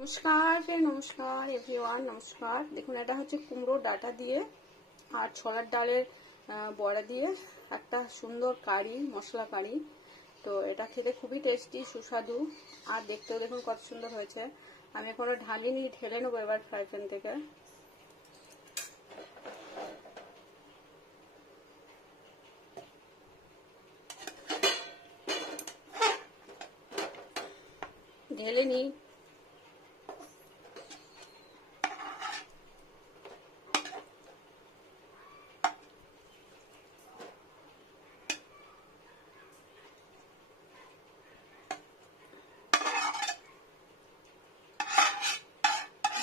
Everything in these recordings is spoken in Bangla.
নমস্কার ফ্রেন্ড, নমস্কার এভরিওয়ান, নমস্কার। দেখুন, এটা হচ্ছে কুমড়োর ডাঁটা দিয়ে আর ছোলার ডালের বড়া দিয়ে একটা সুন্দর কারি, মশলা কারি। তো এটা খেতে খুবই টেস্টি, সুস্বাদু, আর দেখতেও দেখুন কত সুন্দর হয়েছে। আমি এখনো ঢালিনি, ঢেলে নেবো এবার ফ্রাই প্যান থেকে। ঢেলে নিই।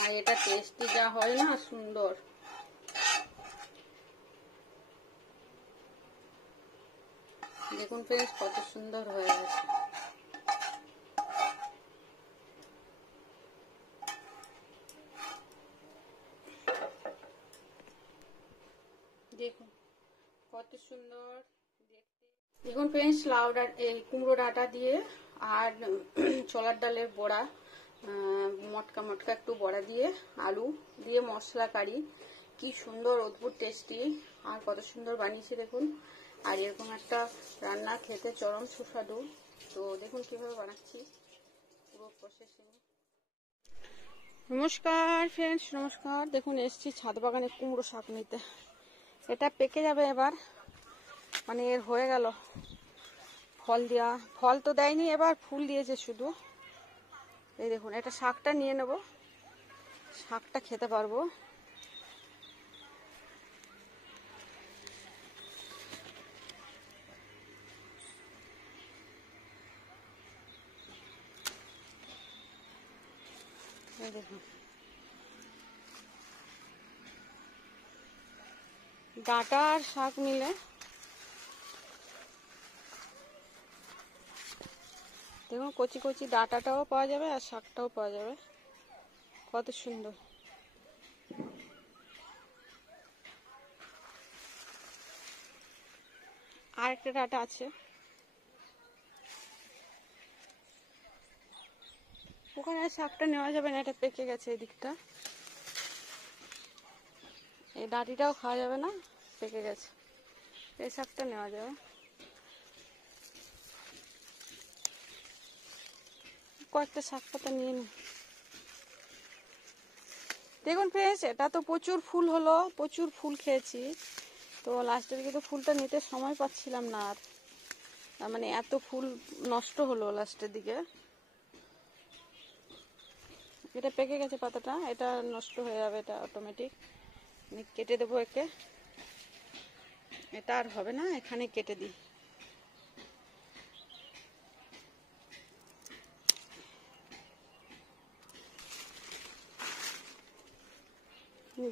আর এটা টেস্টি যা হয় না, সুন্দর। দেখুন ফ্রেন্ডস, কত সুন্দর হয়ে গেছে। দেখুন কত সুন্দর দেখতে। দেখুন ফ্রেন্ডস, কুমড়ো ডাঁটা দিয়ে আর ছোলার ডালের বড়া, মটকা মটকা একটু বড়া দিয়ে আলু দিয়ে মশলা কারি, কি সুন্দর, অদ্ভুত টেস্টি, আর কত সুন্দর বানিয়েছি দেখুন। আর এরকম একটা রান্না খেতে চরম সুস্বাদু। তো দেখুন কিভাবে বানাচ্ছি, পুরো প্রসেসিং। নমস্কার ফ্রেন্ডস, নমস্কার। দেখুন এসছি ছাদ বাগানে কুমড়ো শাক নিতে। এটা পেকে যাবে এবার, মানে এর হয়ে গেল ফল দেওয়া। ফল তো দেয়নি, এবার ফুল দিয়েছে শুধু। এই দেখুন, এটা শাকটা নিয়ে নেব, শাকটা খেতে পারবো। এই দেখুন, ডাঁটা আর শাক মিলে দেখুন কচি কচি ডাঁটাটাও পাওয়া যাবে আর শাকটাও পাওয়া যাবে, কত সুন্দর। আর একটা ডাঁটা আছে, ওখানে শাকটা নেওয়া যাবে না, এটা পেকে গেছে এই দিকটা। এই ডাঁটিটাও খাওয়া যাবে না, পেকে গেছে। এই শাকটা নেওয়া যাবে। কয়েকটা শাক পাতা নিয়ে নিই। দেখুন ফ্রেন্ডস, এটা তো প্রচুর ফুল হলো, প্রচুর ফুল খেয়েছি। তো লাস্টের দিকে তো ফুলটা নিতে সময় পাচ্ছিলাম না, আর মানে এত ফুল নষ্ট হলো লাস্টের দিকে। এটা পেকে গেছে পাতাটা, এটা নষ্ট হয়ে যাবে, এটা অটোমেটিক। আমি কেটে দেবো একে, এটা আর হবে না, এখানে কেটে দিই।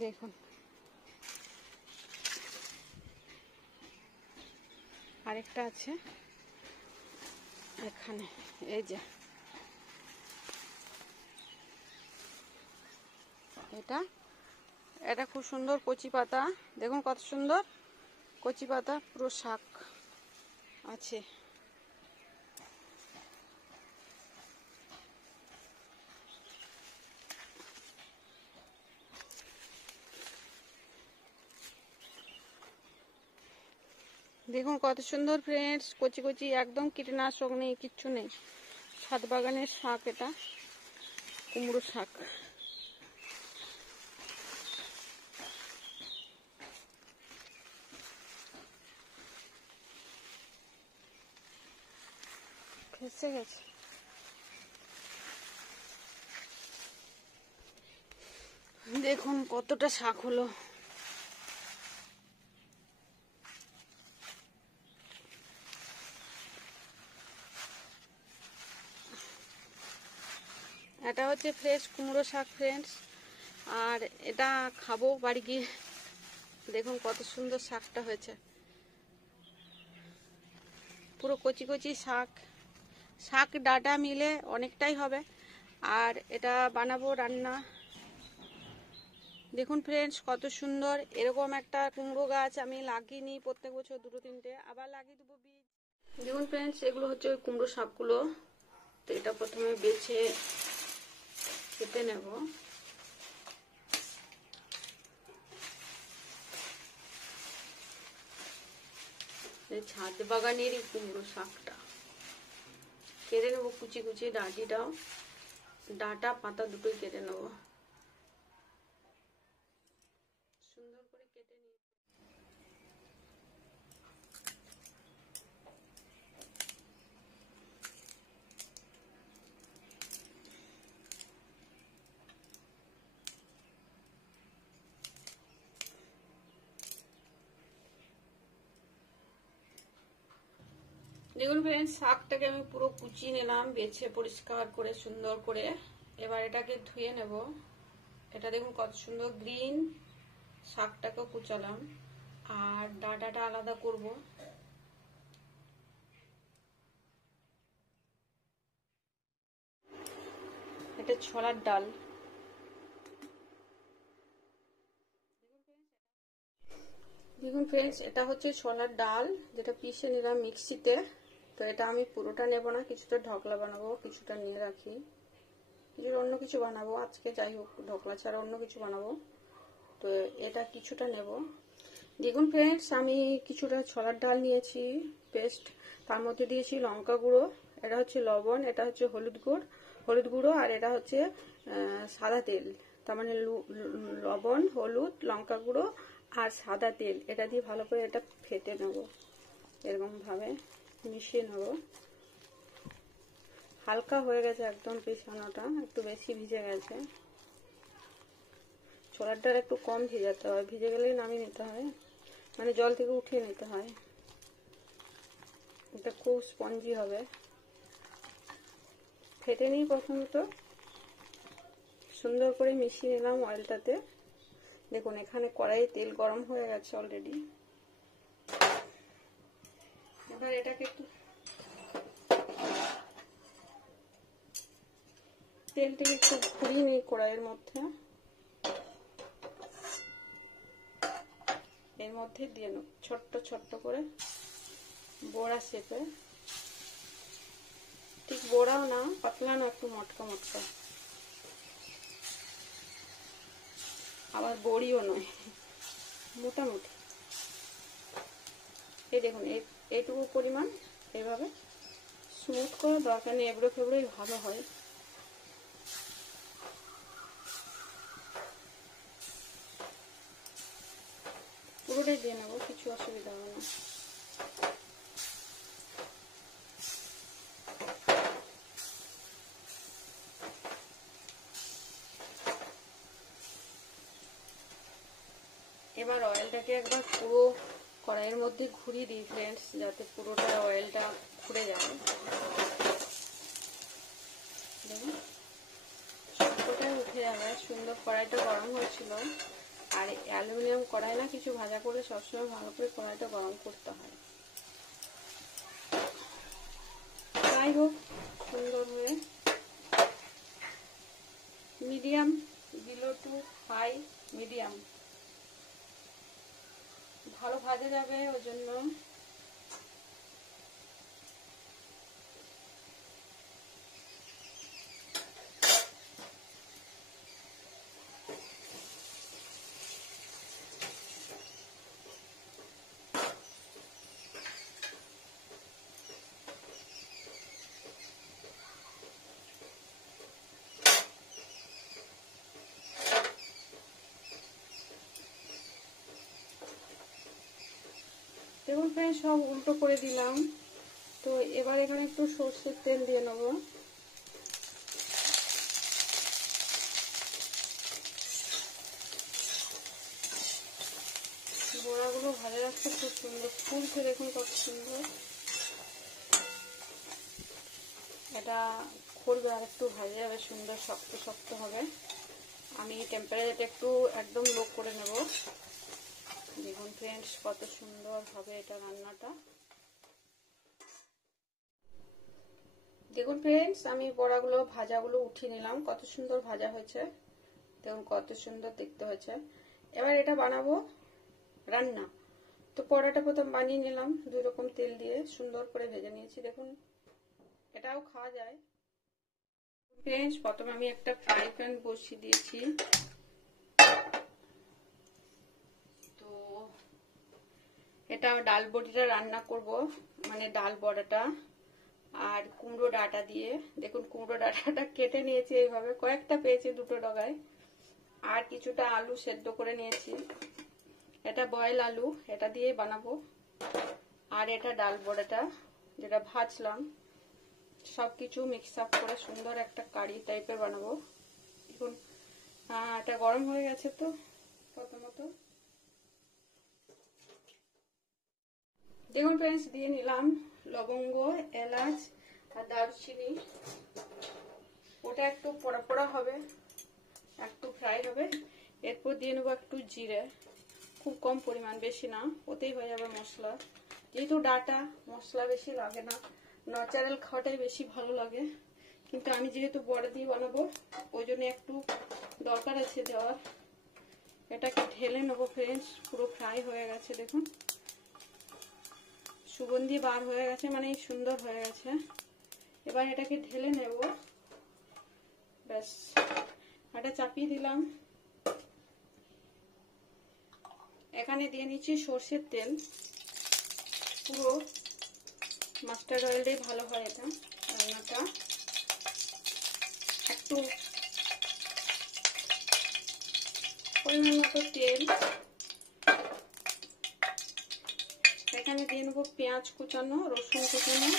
দেখুন আরেকটা আছে এখানে, এই যে এটা, এটা খুব সুন্দর কচি পাতা। দেখুন কত সুন্দর কচি পাতা, পুরো শাক আছে। দেখুন কত সুন্দর ফ্রেন্ডস, কচি কচি, একদম কীটনাশক নেই, কিচ্ছু নেই। ছাদ বাগানের শাক, এটা কুমড়ো শাক। ফেসে গেছে। দেখুন কতটা শাক হলো। এটা হচ্ছে ফ্রেশ কুমড়ো শাক ফ্রেন্ডস, আর এটা খাবো বাড়ি গিয়ে। দেখুন কত সুন্দর শাকটা হয়েছে, পুরো কচি কচি শাক, শাক ডাঁটা মিলে অনেকটাই হবে। আর এটা বানাবো রান্না। দেখুন ফ্রেন্ডস কত সুন্দর, এরকম একটা কুমড়ো গাছ আমি লাগিয়ে নিই প্রত্যেক বছর, দুটো তিনটে, আবার লাগিয়ে দেবো বীজ। দেখুন ফ্রেন্ডস, এগুলো হচ্ছে ওই কুমড়ো শাকগুলো। তো এটা প্রথমে বেছে কেটে নেব। এই ছাদ বাগানেরই কুমড়ো শাকটা কেটে নেবো কুচি কুচি, ডাঁটিটাও, ডাঁটা পাতা দুটোই কেটে নেবো। সুন্দর করে কেটে নিয়ে দেখুন ফ্রেন্ডস, শাকটাকে আমি পুরো কুচিয়ে নিলাম, বেছে পরিষ্কার করে সুন্দর করে। এবার এটাকে ধুয়ে নেব। এটা দেখুন কত সুন্দর গ্রিন। শাকটাকেও কুচালাম, আর ডাঁটাটা আলাদা করব। এটা ছোলার ডাল। দেখুন ফ্রেন্ডস, এটা হচ্ছে ছোলার ডাল, যেটা পিষে নিলাম মিক্সিতে। তো এটা আমি পুরোটা নেব না, কিছুটা ঢকলা বানাবো, কিছুটা নিয়ে রাখি, কিছুটা অন্য কিছু বানাবো আজকে। যাই হোক, ঢকলা ছাড়া অন্য কিছু বানাবো, তো এটা কিছুটা নেব। দেখুন ফ্রেন্ডস, আমি কিছুটা ছোলার ডাল নিয়েছি পেস্ট, তার মধ্যে দিয়েছি লঙ্কা গুঁড়ো, এটা হচ্ছে লবণ, এটা হচ্ছে হলুদ গুঁড়ো, আর এটা হচ্ছে সাদা তেল। তার মানে লবণ, হলুদ, লঙ্কা গুঁড়ো আর সাদা তেল, এটা দিয়ে ভালো করে এটা ফেটে নেব, এরকম ভাবে মিশিয়ে নেব। হালকা হয়ে গেছে একদম পেছানোটা, একটু বেশি ভিজে গেছে। ছোলার ডাল একটু কম ভিজাতে হয়, ভিজে গেলেই নামিয়ে নিতে হয়, মানে জল থেকে উঠিয়ে নিতে হয়। এটা খুব স্পঞ্জি হবে। ফেটে নিই প্রথমত, সুন্দর করে মিশিয়ে নিলাম অয়েলটাতে। দেখুন এখানে কড়াইয়ে তেল গরম হয়ে গেছে অলরেডি। এবার এটাকে একটু তেলটাকে একটু ঘুরিয়ে নিই কড়াইয়ের মধ্যে, এর মধ্যে দিয়ে নেব ছোট্ট ছোট্ট করে বড়া শেপে। ঠিক বড়াও না, পাতলা না, একটু মটকা মটকা, আবার বড়িও নয়, মোটামুটি। এই দেখুন এইটুকু পরিমাণ, এইভাবে স্মুথ করে, দরকার নেই এবড়ো খেবড়োই ভালো হয়। পুরোটাই দিয়ে নেবো, কিছু অসুবিধা হবে না। এবার অয়েলটাকে একবার পুরো কড়াইয়ের মধ্যে ঘুরিয়ে দিই ফ্রেন্ডস, যাতে পুরোটা অয়েলটা ঘুরে যায়। দেখুন সবকটাই উঠে যাবে, সুন্দর। কড়াইটা গরম হয়েছিল, আর অ্যালুমিনিয়াম কড়াই না, কিছু ভাজা করলে সবসময় ভালো করে কড়াইটা গরম করতে হয়। যাই হোক, সুন্দর হয়ে medium, below to high medium, ভালো ভাজা যাবে ওই জন্য। দেখুন ফ্রেন্ডস, সব উল্টো করে দিলাম। তো এবার এখানে একটু সর্ষের তেল দিয়ে নেব। বড়াগুলো ভাজা যাচ্ছে, খুব সুন্দর ফুলছে, দেখুন কত সুন্দর। এটা করবে আর একটু ভাজা যাবে, সুন্দর শক্ত শক্ত হবে। আমি টেম্পারেচারটা একটু একদম লো করে নেব। দেখুন ফ্রেন্ডস, কত সুন্দর হবে এটা রান্নাটা। দেখুন ফ্রেন্ডস, আমি বড়াগুলো ভাজাগুলো উঠিয়ে নিলাম, কত সুন্দর ভাজা হয়েছে, দেখুন কত সুন্দর দেখতে হয়েছে। এবার এটা বানাবো রান্না। তো পরোটা প্রথম বানিয়ে নিলাম, 2 রকম তেল দিয়ে সুন্দর করে ভেজে নিয়েছি। দেখুন এটাও খাওয়া যায় ফ্রেন্ডস, প্রথমে আমি একটা ফ্রাই প্যান বসিয়ে দিয়েছি। তো এটা ডাল বড়িটা রান্না করব, মানে ডাল বড়াটা আর কুমড়ো ডাঁটা দিয়ে। দেখুন কুমড়ো ডাঁটাটা কেটে নিয়েছি এইভাবে, কয়েকটা পেয়েছি দুটো ডগায়। আর কিছুটা আলু সেদ্ধ করে নিয়েছি, এটা বয়েল আলু, এটা দিয়েই বানাবো। আর এটা ডাল বড়াটা যেটা ভাজলাম, সবকিছু মিক্স আপ করে সুন্দর একটা কারি টাইপের বানাবো। দেখুন এটা গরম হয়ে গেছে। তো প্রথমত দেখুন ফ্রেন্ডস, দিয়ে নিলাম লবঙ্গ, এলাচ আর দারুচিনি। ওটা একটু পোড়া পোড়া হবে, একটু ফ্রাই হবে। এরপর দিয়ে নেবো একটু জিরে, খুব কম পরিমাণ, বেশি না, ওতেই হয়ে যাবে মশলা। যেহেতু ডাটা মশলা বেশি লাগে না, ন্যাচারাল খাওয়াটাই বেশি ভালো লাগে। কিন্তু আমি যেহেতু বড়া দিয়ে বানাবো, ওই জন্য একটু দরকার আছে দেওয়ার। এটাকে ঢেলে নেবো ফ্রেন্ডস, পুরো ফ্রাই হয়ে গেছে। দেখুন সুগন্ধি বার হয়ে গেছে, মানে সুন্দর হয়ে গেছে। এবার এটাকে ঢেলে নেব। ব্যাস, এটা চাপিয়ে দিলাম। এখানে দিয়ে নিচ্ছি সর্ষের তেল, পুরো মাস্টার্ড অয়েলটাই ভালো হয় এটা রান্নাটা। একটু পরিমাণ মতো তেল। এখানে দিয়ে নেবো পেঁয়াজ কুচানো, রসুন কুচানো,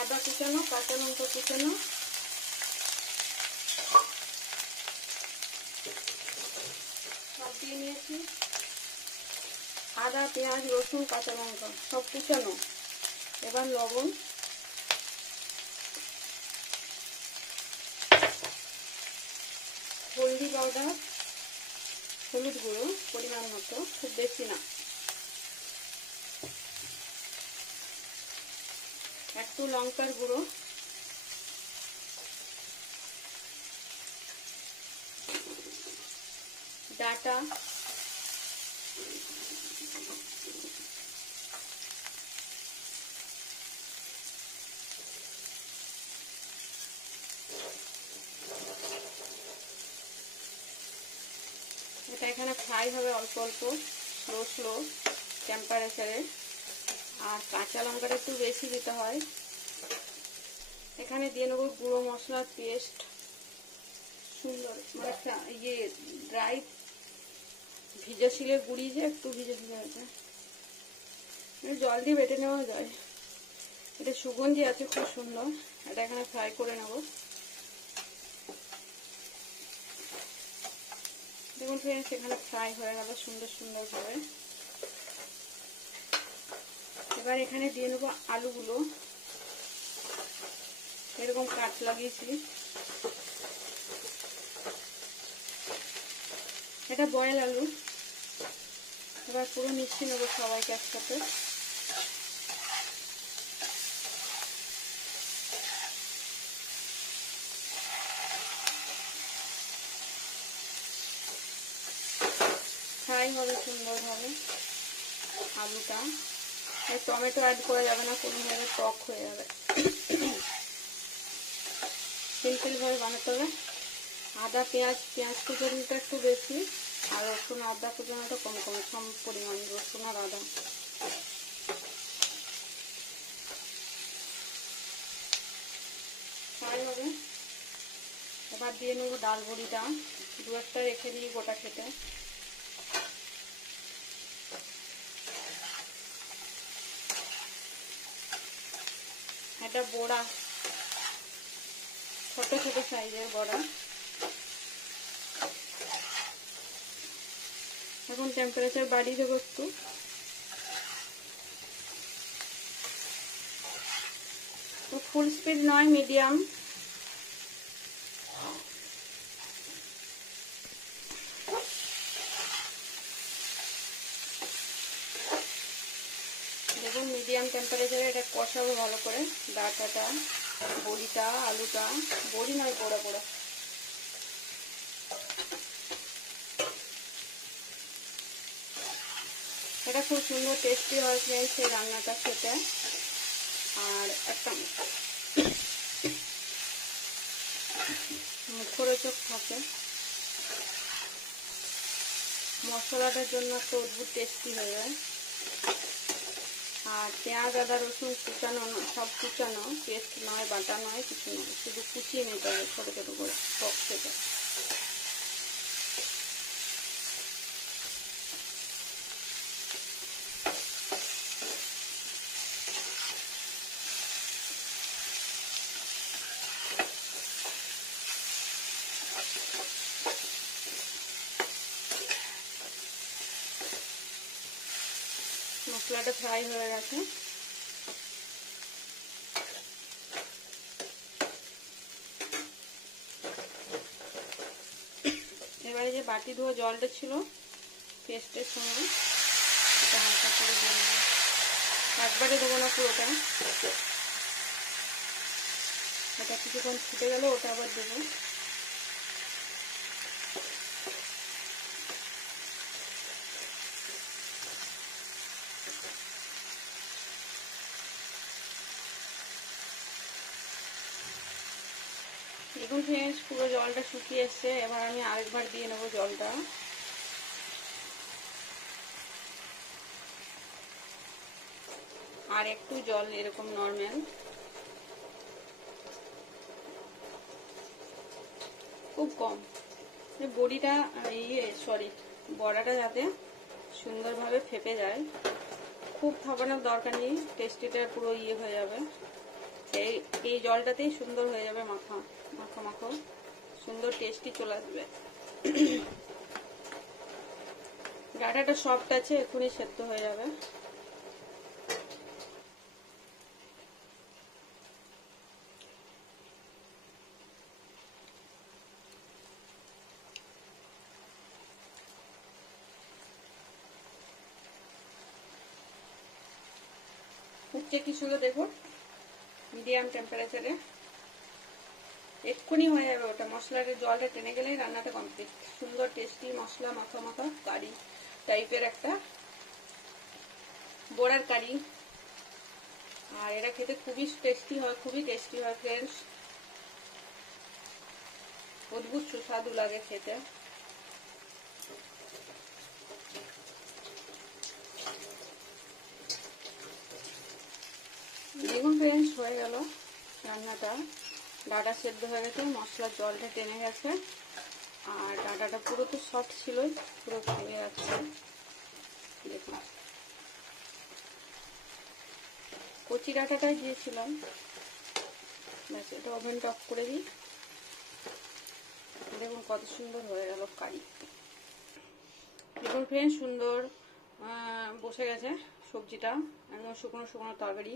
আদা কুচানো, কাঁচা লঙ্কা কুচানো, সব দিয়ে নিয়েছি। আদা, পেঁয়াজ, রসুন, কাঁচা লঙ্কা সব কুচানো। এবার লবণ, হলদি পাউডার, হলুদ গুঁড়ো পরিমাণ মতো, খুব বেশি না, একটু লঙ্কার গুঁড়ো, ডাটা, এটা এখানে ফ্রাই হবে অল্প অল্প, স্লো স্লো টেম্পারেচারে। আর কাঁচা লঙ্কাটা একটু বেশি দিতে হয়। এখানে দিয়ে নেবো গুঁড়ো মশলার পেস্ট, সুন্দর, মানে ইয়ে ড্রাই ভিজে শিলের গুঁড়ি, যে একটু ভিজে ভিজে আছে, জল দিয়ে বেটে নেওয়া যায়। এটা সুগন্ধি আছে খুব সুন্দর। এটা এখানে ফ্রাই করে নেব। দেখুন ফ্রেন্ডস, এখানে ফ্রাই হয়ে গেল সুন্দর সুন্দর ভাবে। এবার এখানে দিয়ে নেবো আলুগুলো, এরকম কাট লাগিয়েছি। এটা বয়েল আলু। এবার পুরো মিশিয়ে নেবো সবাইকে একসাথে। ফ্রাই হবে সুন্দরভাবে আলুটা। টমেটো অ্যাড করা যাবে না, কোনোভাবে টক হয়ে যাবে। সিম্পল ভাবে বানাতে হবে। আদা পেঁয়াজ কুচানোটা একটু বেশি, আর রসুন আদা কুচানোটা কম কম, সম পরিমাণ রসুন আর আদা। ফ্রাই হবে। এবার দিয়ে নেবো ডাল বড়িটা, দু একটা রেখে দিই গোটা খেতে। এটা বড়া, ছোট ছোট সাইজের বড়া। এখন টেম্পারেচার বাড়িয়ে দেবো একটু। তো ফুল স্পিড নয়, মিডিয়াম। দেখুন মিডিয়াম টেম্পারেচারে এটা কষাবো ভালো করে। ডাঁটাটা, বড়িটা, আলুটা, বড়ি নয় বড়া বড়া। এটা খুব সুন্দর টেস্টি হয় ফ্রেন্ডস এই রান্নাটা খেতে। আর একটা মুখরোচক থাকে, মশলাটার জন্য একটা অদ্ভুত টেস্টি হয়ে যায়। আর পেঁয়াজ আদা রসুন কুচানো, সব কুচানো, পেস্ট নয়, বাটা নয়, কিছু নয়, শুধু কুচিয়ে নিতে হবে ছোটো ছোটো করে টক থেকে। মশলাটা ফ্রাই হয়ে গেছে। এবারে যে বাটি ধোয়া জলটা ছিল পেস্টের সময় এটা হালকা করে দিয়ে নেব, একবারে দেবো না পুরোটা। এটা কিছুক্ষণ ফুটে গেলে ওটা আবার দেবো। দেখুন ফ্রেন্ডস পুরো জলটা শুকিয়ে এসছে। এবার আমি আরেকবার দিয়ে নেবো জলটা। আর একটু জল এরকম নর্মাল, খুব কম। বড়িটা বড়াটা যাতে সুন্দরভাবে ফেপে যায়, খুব থাকানোর দরকার নেই, টেস্টিটা পুরো হয়ে যাবে। এই জলটাতেই সুন্দর হয়ে যাবে, মাখো মাখো সুন্দর টেস্টি চলে আসবে। ডাটাটা সফট আছে, এক্ষুনি সেদ্ধ হয়ে যাবে। ফুটছে কি সুন্দর, দেখো মিডিয়াম টেম্পারেচারে, এক্ষুনি হয়ে যাবে ওটা। মশলার জলটা টেনে গেলেই রান্নাটা কমপ্লিট। সুন্দর টেস্টি মশলা মাখা মাখা কারি টাইপের একটা বড়ার কারি। আর এটা খেতে খুবই টেস্টি হয়, খুবই টেস্টি হয় ফ্রেন্ডস, অদ্ভুত সুস্বাদু লাগে খেতে। দেখুন ফ্রেন্ডস হয়ে গেল রান্নাটা, ডাটা সেদ্ধ হয়ে গেছে, মশলার জলটা টেনে গেছে, আর ডাটাটা পুরো তো সফট ছিল, পুরো ভেঙে যাচ্ছে। দেখুন কচি ডাটাটাই দিয়েছিলাম। ব্যাস এটা ওভেনটা অফ করে দিই। দেখুন কত সুন্দর হয়ে গেল কারি। দেখুন ফ্রেন্ডস সুন্দর বসে গেছে সবজিটা, একদম শুকনো শুকনো তরকারি।